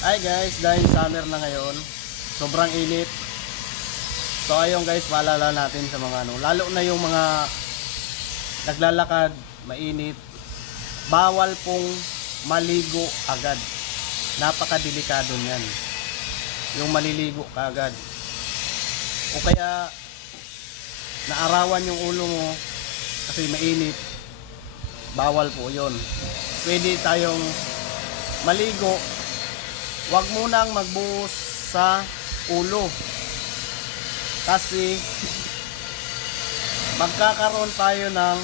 Hi guys, dahil summer na ngayon, sobrang init. So ayun guys, paalala natin sa mga lalo na yung mga naglalakad, mainit, bawal pong maligo agad. Napakadelikado niyan. Yung maliligo ka agad. O kaya naarawan yung ulo mo kasi mainit, bawal po yun. Pwede tayong maligo, wag munang magbuhos sa ulo kasi magkakaroon tayo ng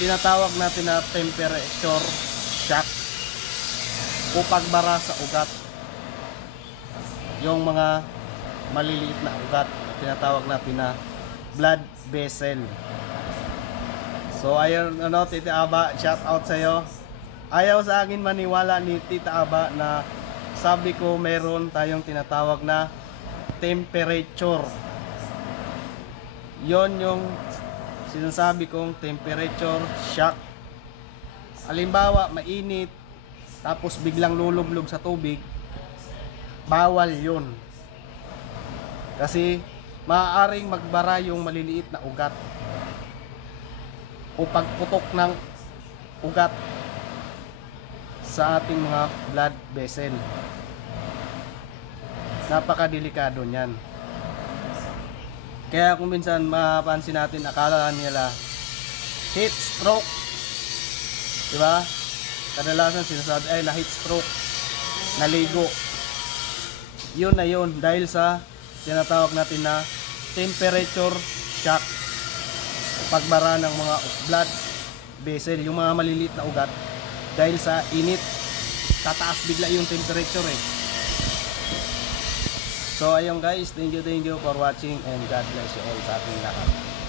tinatawag natin na temperature shock o pagbara sa ugat, yung mga maliliit na ugat, tinatawag natin na blood vessel. So ayun, Tita Aba, shout out sa iyo. Ayaw sa akin maniwala ni Tita Aba na sabi ko meron tayong tinatawag na temperature. Yon yung sinasabi kong temperature shock. Halimbawa, mainit tapos biglang lulublog sa tubig, bawal yun. Kasi maaaring magbara yung maliliit na ugat o pagputok ng ugat sa ating mga blood vessel. Napakadelikado niyan. Kaya kung minsan mapansin natin, akala nila heat stroke, diba? Kadalasan sinasabi ay na heat stroke, naligo. Yun na yun dahil sa tinatawag natin na temperature shock, pagbara ng mga blood vessel, yung mga maliliit na ugat. Dahil sa init, tataas bigla yung temperature eh. So ayun guys, thank you for watching and God bless you all sa ating lahat.